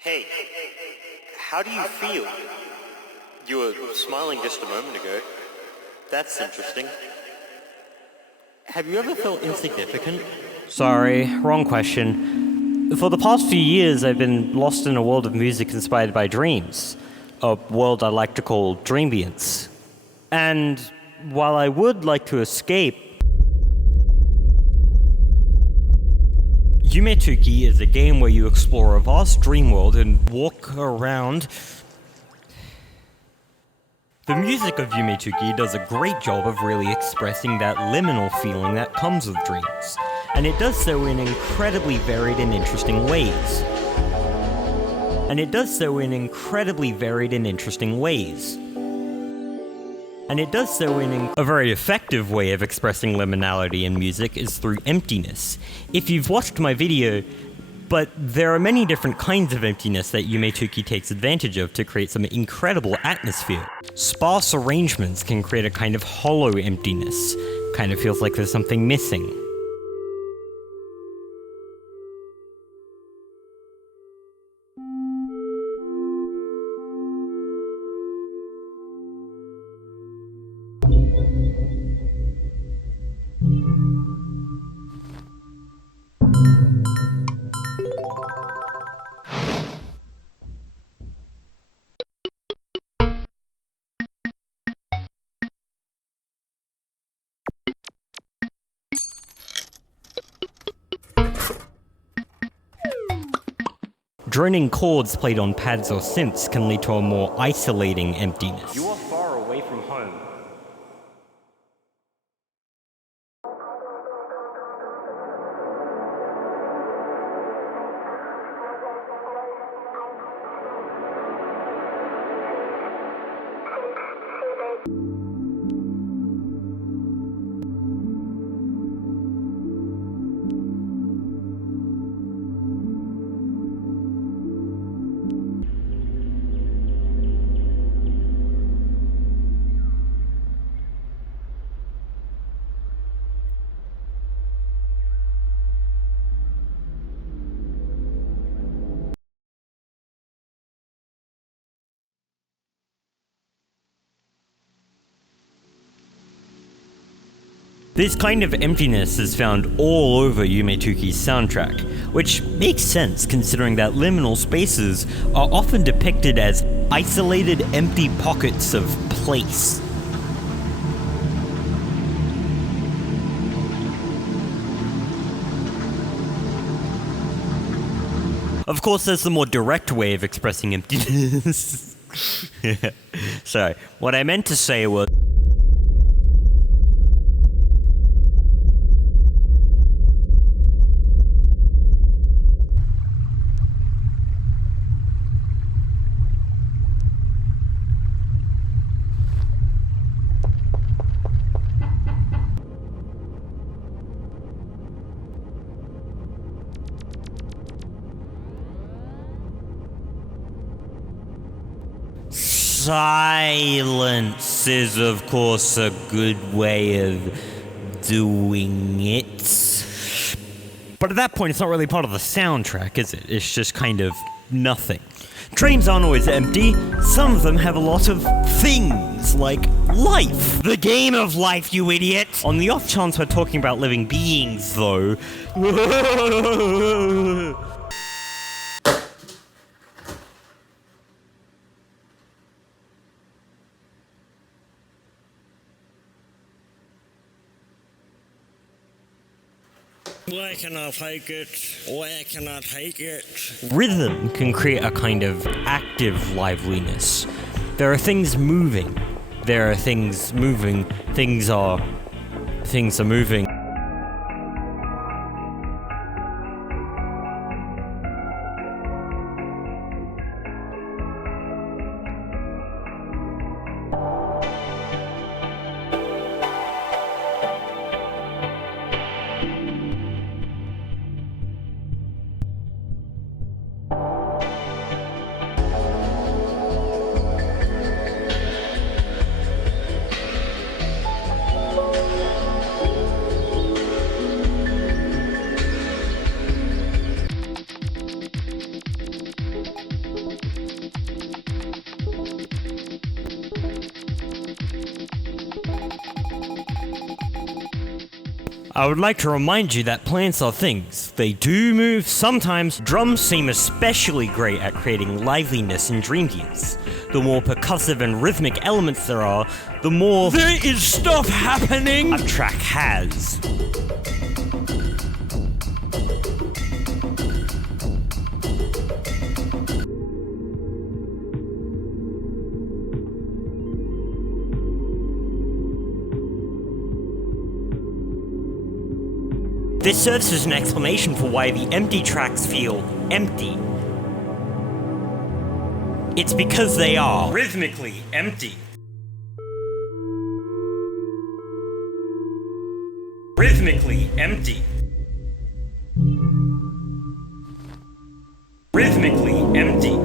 Hey, how do you feel? You were smiling just a moment ago. That's interesting. Have you ever felt insignificant? Sorry, wrong question. For the past few years, I've been lost in a world of music inspired by dreams. A world I like to call dreambiants. And while I would like to escape, Yume 2kki is a game where you explore a vast dream world and walk around. The music of Yume 2kki does a great job of really expressing that liminal feeling that comes with dreams, and it does so in incredibly varied and interesting ways. And it does so in a very effective way of expressing liminality in music is through emptiness. If you've watched my video, but there are many different kinds of emptiness that Yume 2kki takes advantage of to create some incredible atmosphere. Sparse arrangements can create a kind of hollow emptiness. Kind of feels like there's something missing. Droning chords played on pads or synths can lead to a more isolating emptiness. You are far away from home. This kind of emptiness is found all over Yume 2kki's soundtrack, which makes sense considering that liminal spaces are often depicted as isolated, empty pockets of place. Of course, there's the more direct way of expressing emptiness. Sorry, what I meant to say was silence is, of course, a good way of doing it. But at that point, it's not really part of the soundtrack, is it? It's just kind of nothing. Dreams aren't always empty. Some of them have a lot of things, like life. The game of life, you idiot! On the off chance we're talking about living beings, though... Where can I take it? Where can I take it? Rhythm can create a kind of active liveliness. There are things moving. There are things moving. Things are moving. I would like to remind you that plants are things. They do move sometimes. Drums seem especially great at creating liveliness in dreambiants. The more percussive and rhythmic elements there are, the more there is stuff happening a track has. This serves as an explanation for why the empty tracks feel empty. It's because they are rhythmically empty. Rhythmically empty. Rhythmically empty.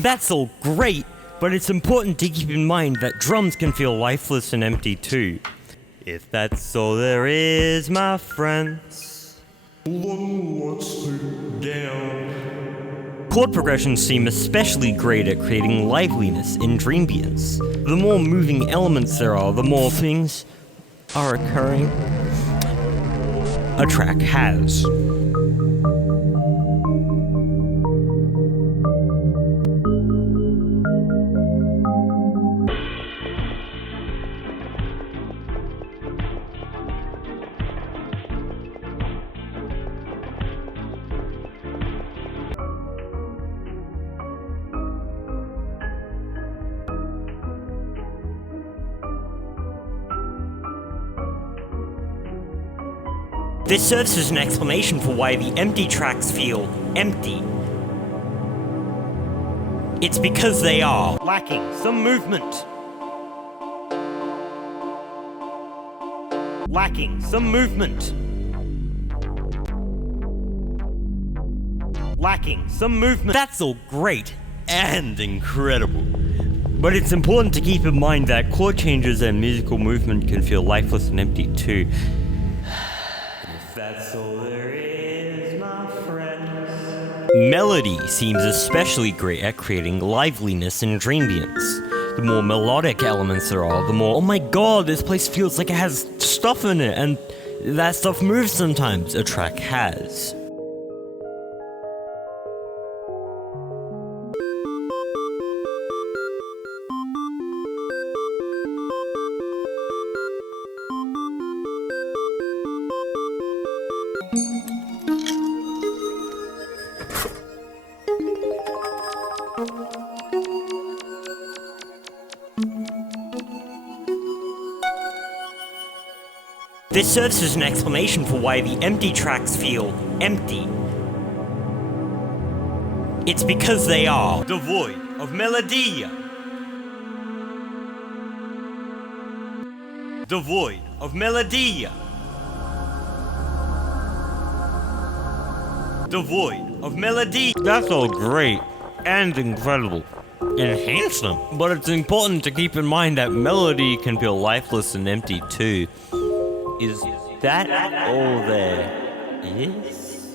That's all great, but it's important to keep in mind that drums can feel lifeless and empty too. If that's all there is, my friends, let's put down. Chord progressions seem especially great at creating liveliness in dreambiants. The more moving elements there are, the more things are occurring a track has. This serves as an explanation for why the empty tracks feel empty. It's because they are lacking some movement. Lacking some movement. Lacking some movement. That's all great and incredible. But it's important to keep in mind that chord changes and musical movement can feel lifeless and empty too. That's all there is, my friends. Melody seems especially great at creating liveliness in dreambiants. The more melodic elements there are, the more, oh my god, this place feels like it has stuff in it, and that stuff moves sometimes a track has. This serves as an explanation for why the empty tracks feel empty. It's because they are devoid of melody. Devoid of melody. Devoid of melody. That's all great and incredible and handsome. But it's important to keep in mind that melody can feel lifeless and empty too. Is that all there is?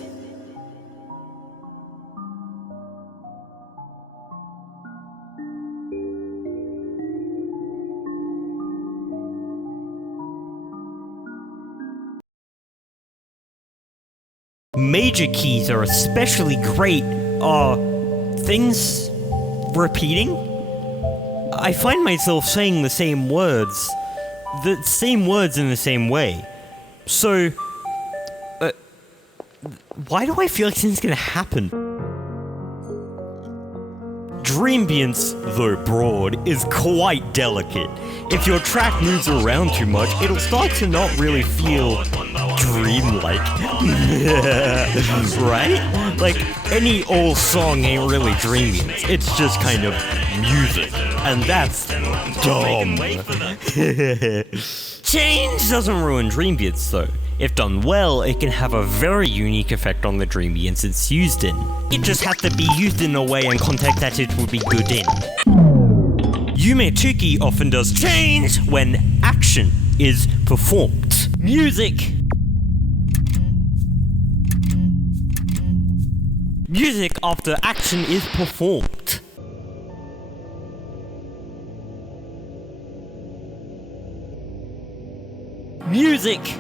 Major keys are especially great. Things repeating? I find myself saying the same words in the same way. So, why do I feel like something's gonna happen? Dreambiants, though broad, is quite delicate. If your track moves around too much, it'll start to not really feel dreamlike. Right? Like, any old song ain't really dreambiants. It's just kind of music. And that's dumb. Change doesn't ruin dreambiants though. If done well, it can have a very unique effect on the dreambiants it's used in. It just has to be used in a way and context that it would be good in. Yume 2kki often does change when action is performed. Music after action is performed. Music Music.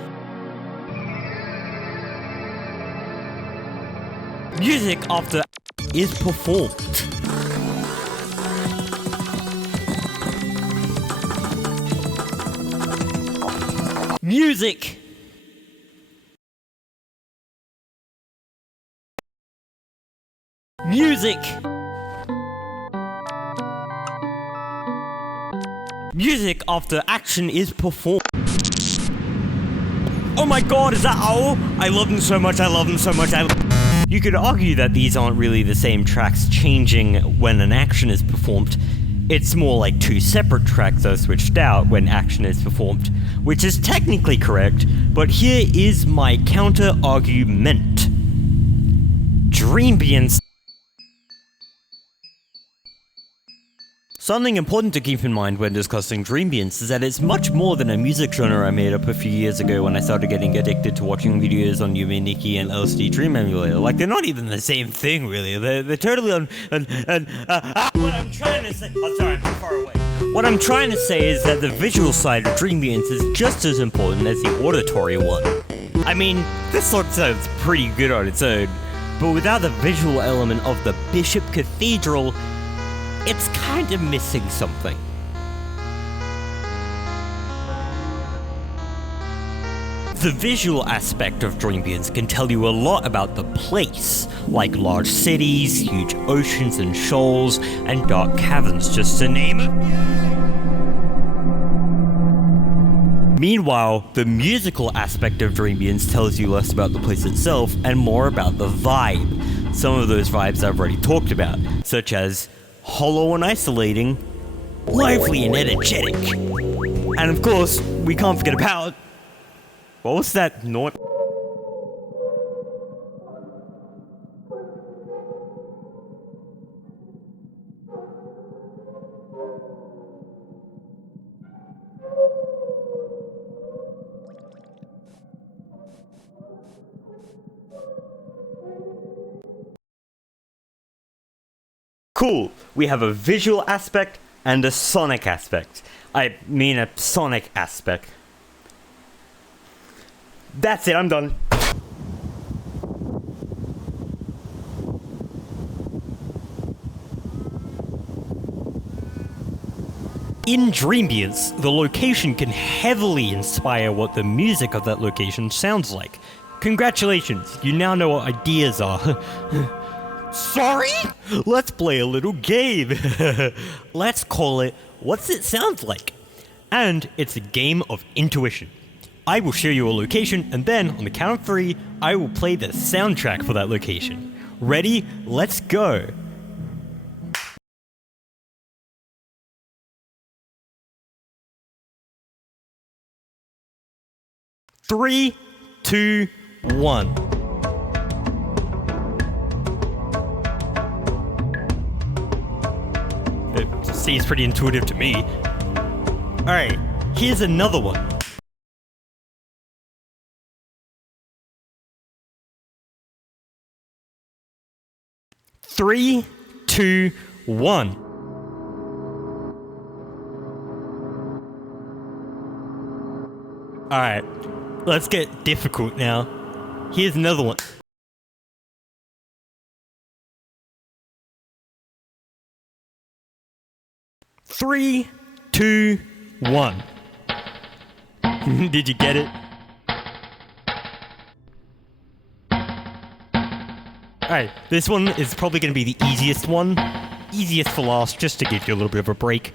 Music after is performed. Music. Music. Music after action is performed. Oh my god, is that Owl? I love them so much, I love them so much, You could argue that these aren't really the same tracks changing when an action is performed. It's more like two separate tracks are switched out when action is performed, which is technically correct, but here is my counter-argument. Dreambiant. Something important to keep in mind when discussing dreambiants is that it's much more than a music genre I made up a few years ago when I started getting addicted to watching videos on Yume 2kki and LSD Dream Emulator. Like, they're not even the same thing, really. They're totally what I'm trying to say... Oh, sorry, I'm too far away. What I'm trying to say is that the visual side of dreambiants is just as important as the auditory one. I mean, this song sounds pretty good on its own, but without the visual element of the Bishop Cathedral, it's kind of missing something. The visual aspect of dreambiants can tell you a lot about the place, like large cities, huge oceans and shoals, and dark caverns, just to name it. Meanwhile, the musical aspect of dreambiants tells you less about the place itself and more about the vibe. Some of those vibes I've already talked about, such as hollow and isolating, lively and energetic. And of course, we can't forget about... What was that noise? Cool, we have a visual aspect and a sonic aspect. I mean a sonic aspect. That's it, I'm done. In dreambiants, the location can heavily inspire what the music of that location sounds like. Congratulations, you now know what ideas are. Sorry? Let's play a little game. Let's call it What's It Sound Like? And it's a game of intuition. I will show you a location, and then, on the count of 3, I will play the soundtrack for that location. Ready? Let's go! Three, two, one. It seems pretty intuitive to me. Alright, here's another one. Three, two, one. Alright, let's get difficult now. Here's another one. Three, two, one. Did you get it? Alright, this one is probably going to be the easiest one. Easiest for last, just to give you a little bit of a break.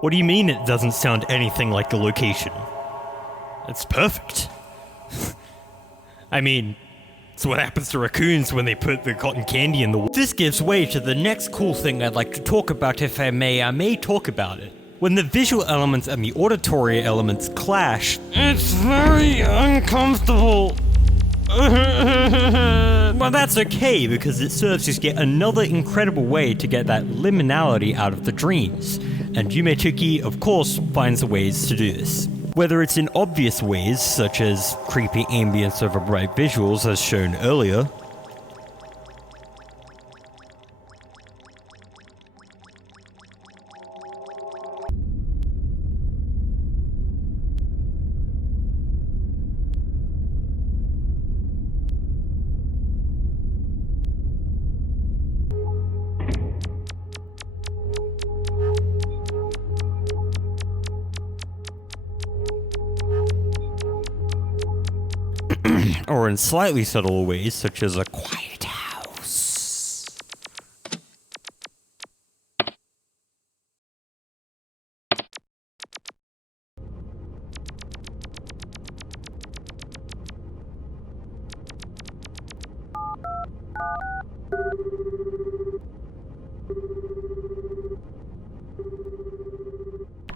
What do you mean it doesn't sound anything like the location? It's perfect. I mean, it's what happens to raccoons when they put the cotton candy in the water. This gives way to the next cool thing I'd like to talk about if I may talk about it. When the visual elements and the auditory elements clash, it's very uncomfortable. Well, that's okay, because it serves as yet another incredible way to get that liminality out of the dreams. And Yume 2kki, of course, finds the ways to do this. Whether it's in obvious ways, such as creepy ambience over bright visuals as shown earlier, or in slightly subtler ways, such as a quiet house.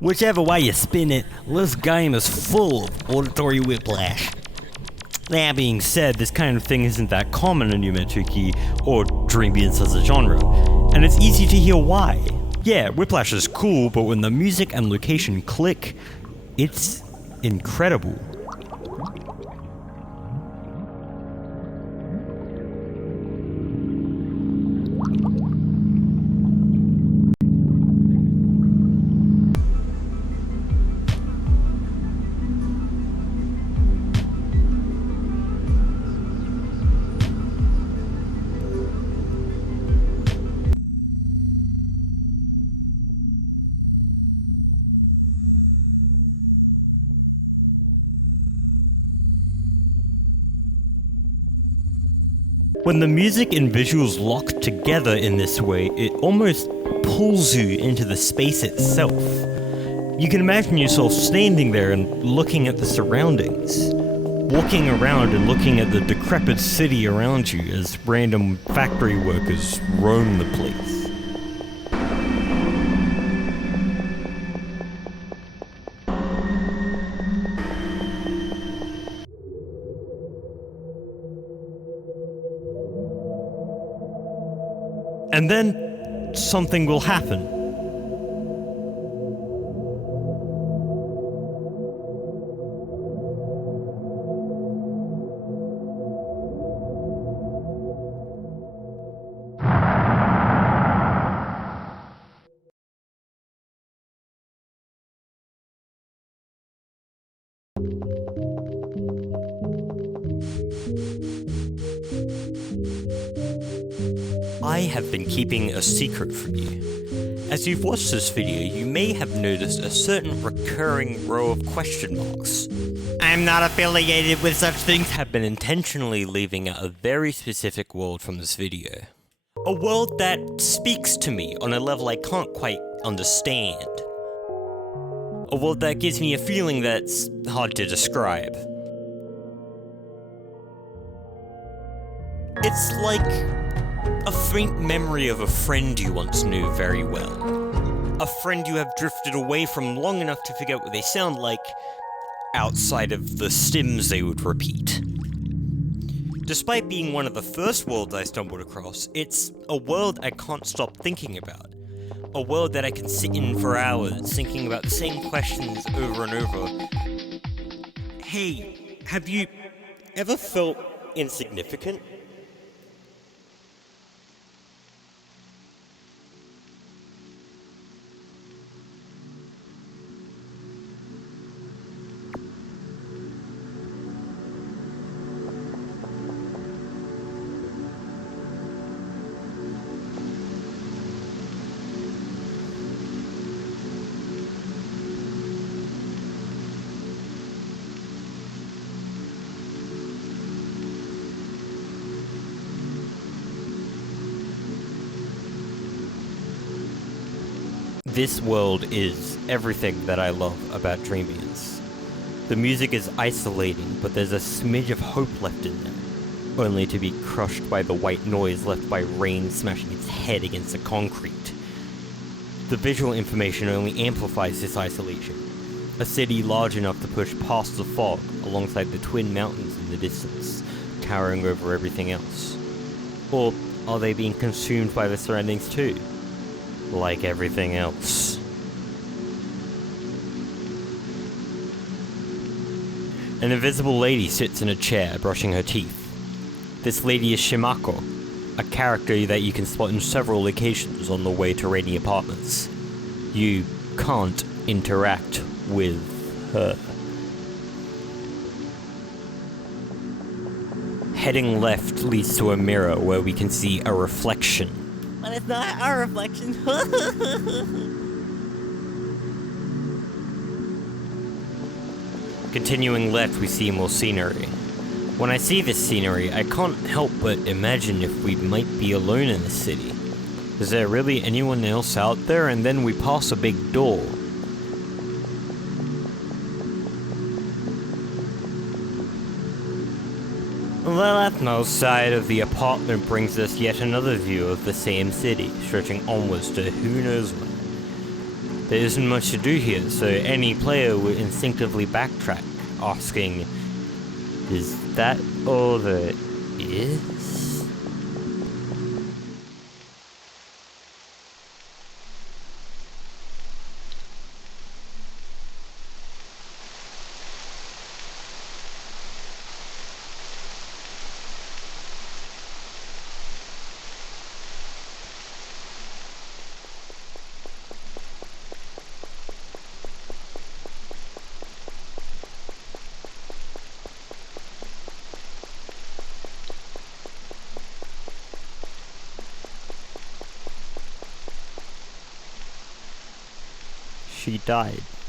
Whichever way you spin it, this game is full of auditory whiplash. That being said, this kind of thing isn't that common in Yume 2kki or dreambiants as a genre, and it's easy to hear why. Yeah, whiplash is cool, but when the music and location click, it's incredible. When the music and visuals lock together in this way, it almost pulls you into the space itself. You can imagine yourself standing there and looking at the surroundings, walking around and looking at the decrepit city around you as random factory workers roam the place. And then something will happen. I have been keeping a secret from you. As you've watched this video, you may have noticed a certain recurring row of question marks. I'm not affiliated with such things have been intentionally leaving out a very specific world from this video. A world that speaks to me on a level I can't quite understand. A world that gives me a feeling that's hard to describe. It's like a faint memory of a friend you once knew very well. A friend you have drifted away from long enough to forget what they sound like, outside of the stims they would repeat. Despite being one of the first worlds I stumbled across, it's a world I can't stop thinking about. A world that I can sit in for hours, thinking about the same questions over and over. Hey, have you ever felt insignificant? This world is everything that I love about dreambiants. The music is isolating, but there's a smidge of hope left in there, only to be crushed by the white noise left by rain smashing its head against the concrete. The visual information only amplifies this isolation. A city large enough to push past the fog, alongside the twin mountains in the distance, towering over everything else? Or are they being consumed by the surroundings too? Like everything else. An invisible lady sits in a chair, brushing her teeth. This lady is Shimako, a character that you can spot in several locations on the way to Rainy Apartments. You can't interact with her. Heading left leads to a mirror where we can see a reflection. But it's not our reflection. Continuing left, we see more scenery. When I see this scenery, I can't help but imagine if we might be alone in the city. Is there really anyone else out there? And then we pass a big door. The leftmost side of the apartment brings us yet another view of the same city, stretching onwards to who knows where. There isn't much to do here, so any player will instinctively backtrack, asking, is that all there is? She died.